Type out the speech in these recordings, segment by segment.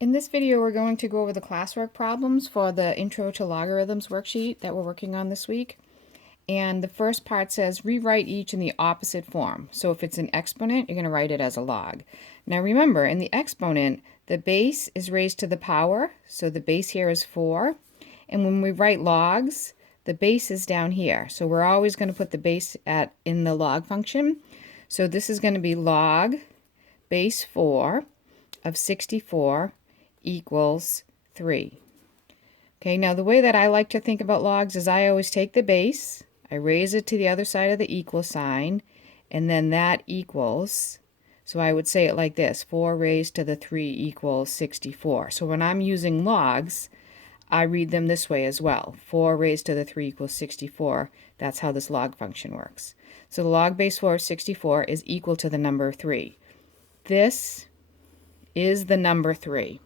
In this video, we're going to go over the classwork problems for the Intro to Logarithms worksheet that we're working on this week. And the first part says rewrite each in the opposite form. So if it's an exponent, you're going to write it as a log. Now remember, in the exponent, the base is raised to the power. So the base here is 4. And when we write logs, the base is down here. So we're always going to put the base in the log function. So this is going to be log base 4 of 64 equals 3. Okay, now the way that I like to think about logs is I always take the base, I raise it to the other side of the equal sign, and then that equals, so I would say it like this, 4 raised to the 3 equals 64. So when I'm using logs, I read them this way as well. 4 raised to the 3 equals 64. That's how this log function works. So the log base 4 of 64 is equal to the number 3. This is the number 3.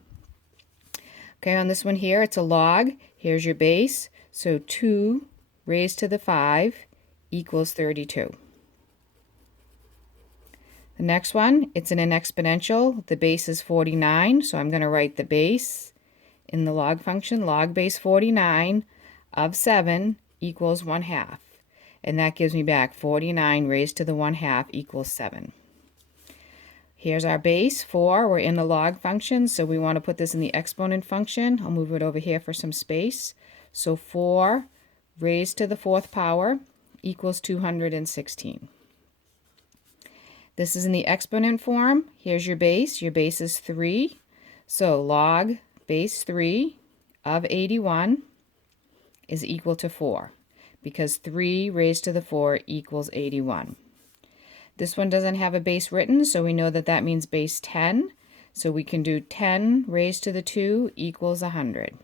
Okay, on this one here, it's a log. Here's your base. So 2 raised to the 5 equals 32. The next one, it's in an exponential. The base is 49, so I'm going to write the base in the log function. Log base 49 of 7 equals 1/2. And that gives me back 49 raised to the 1/2 equals 7. Here's our base, 4. We're in the log function, so we want to put this in the exponent function. I'll move it over here for some space. So 4 raised to the 4th power equals 216. This is in the exponent form. Here's your base. Your base is 3. So log base 3 of 81 is equal to 4, because 3 raised to the 4 equals 81. This one doesn't have a base written, so we know that that means base 10. So we can do 10 raised to the 2 equals 100.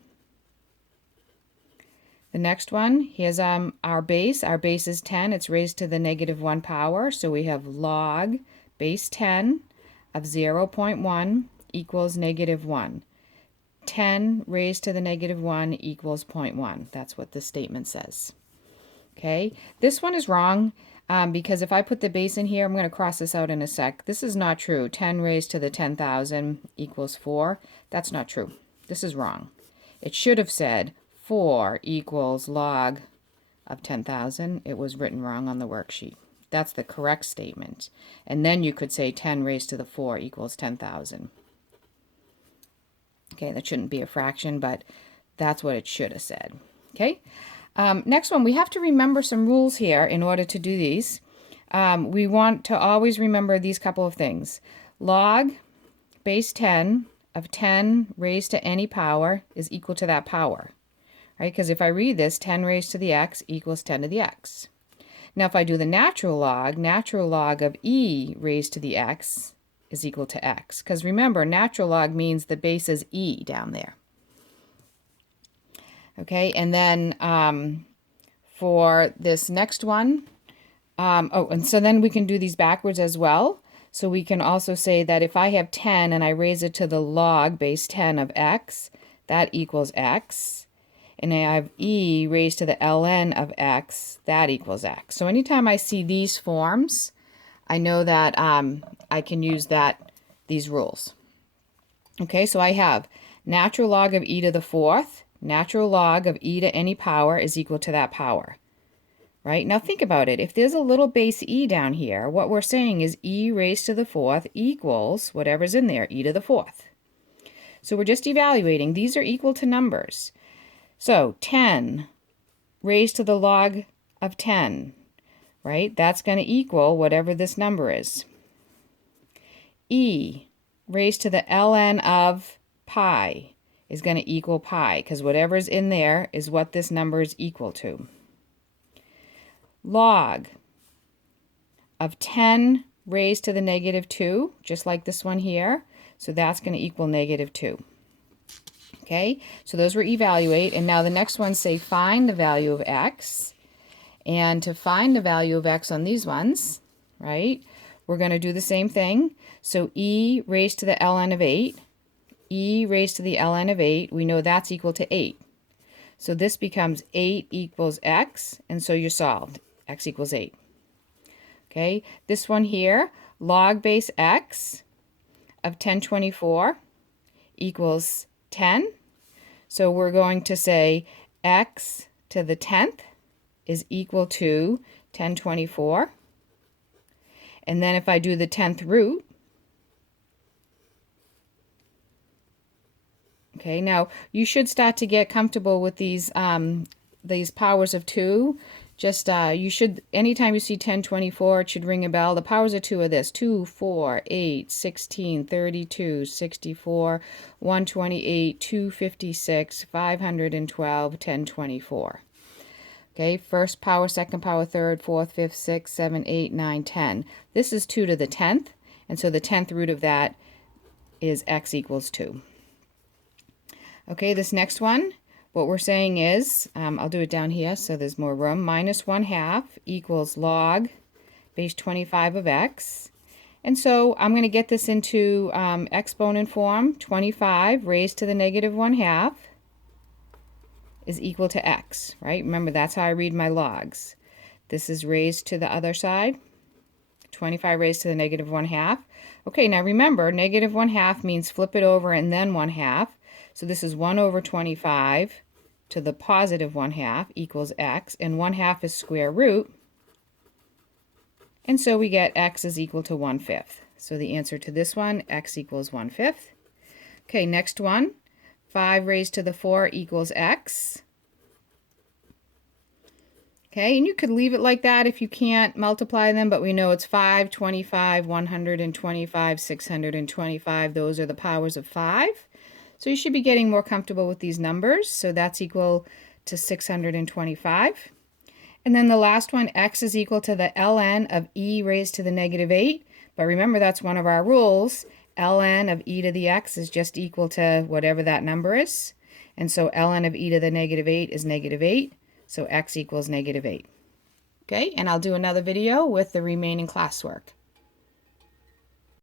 The next one, here's our base. Our base is 10. It's raised to the -1 power. So we have log base 10 of 0.1 equals -1. 10 raised to the -1 equals 0.1. That's what the statement says. Okay, this one is wrong. Because if I put the base in here, I'm going to cross this out in a sec. This is not true. 10 raised to the 10,000 equals 4. That's not true. This is wrong. It should have said 4 equals log of 10,000. It was written wrong on the worksheet. That's the correct statement. And then you could say 10 raised to the 4 equals 10,000. Okay, that shouldn't be a fraction, but that's what it should have said. Okay. Next one, we have to remember some rules here in order to do these. We want to always remember these couple of things. Log base 10 of 10 raised to any power is equal to that power, right? Because if I read this, 10 raised to the x equals 10 to the x. Now, if I do the natural log of e raised to the x is equal to x. Because remember, natural log means the base is e down there. Okay, and then for this next one, and so then we can do these backwards as well. So we can also say that if I have 10 and I raise it to the log base 10 of x, that equals x. And I have e raised to the ln of x, that equals x. So anytime I see these forms, I know that I can use these rules. Okay, so I have natural log of e to the 4th. Natural log of e to any power is equal to that power, right? Now think about it. If there's a little base e down here, what we're saying is e raised to the 4th equals whatever's in there, e to the 4th. So we're just evaluating. These are equal to numbers. So 10 raised to the log of 10, right? That's going to equal whatever this number is. E raised to the ln of pi is going to equal pi, because whatever's in there is what this number is equal to. Log of 10 raised to the -2, just like this one here, so that's going to equal -2. Okay, so those were evaluate, and now the next one say find the value of x. And to find the value of x on these ones, right, we're going to do the same thing. So e raised to the ln of 8, e raised to the ln of 8, we know that's equal to 8. So this becomes 8 equals x, and so you're solved. X equals 8. Okay, this one here, log base x of 1024 equals 10. So we're going to say x to the 10th is equal to 1024. And then if I do the 10th root, okay, now you should start to get comfortable with these powers of 2. Just you should, anytime you see 1024, it should ring a bell. The powers of 2 are this: 2, 4, 8, 16, 32, 64, 128, 256, 512, 1024. Okay, first power, second power, third, fourth, fifth, sixth, 7, 8, 9, 10. This is 2 to the 10th, and so the 10th root of that is x equals 2. Okay, this next one, what we're saying is, I'll do it down here so there's more room, minus 1/2 equals log base 25 of x. And so I'm going to get this into exponent form. 25 raised to the negative 1/2 is equal to x, right? Remember, that's how I read my logs. This is raised to the other side. 25 raised to the negative 1/2. Okay, now remember, negative 1/2 means flip it over and then 1/2. So this is 1 over 25 to the positive 1/2 equals x, and 1/2 is square root. And so we get x is equal to 1/5. So the answer to this one, x equals 1/5. Okay, next one. 5 raised to the 4 equals x. Okay, and you could leave it like that if you can't multiply them, but we know it's 5, 25, 125, 625. Those are the powers of 5. So you should be getting more comfortable with these numbers. So that's equal to 625. And then the last one, x is equal to the ln of e raised to the negative 8. But remember, that's one of our rules. ln of e to the x is just equal to whatever that number is. And so ln of e to the negative 8 is negative 8. So x equals negative 8. Okay, and I'll do another video with the remaining classwork.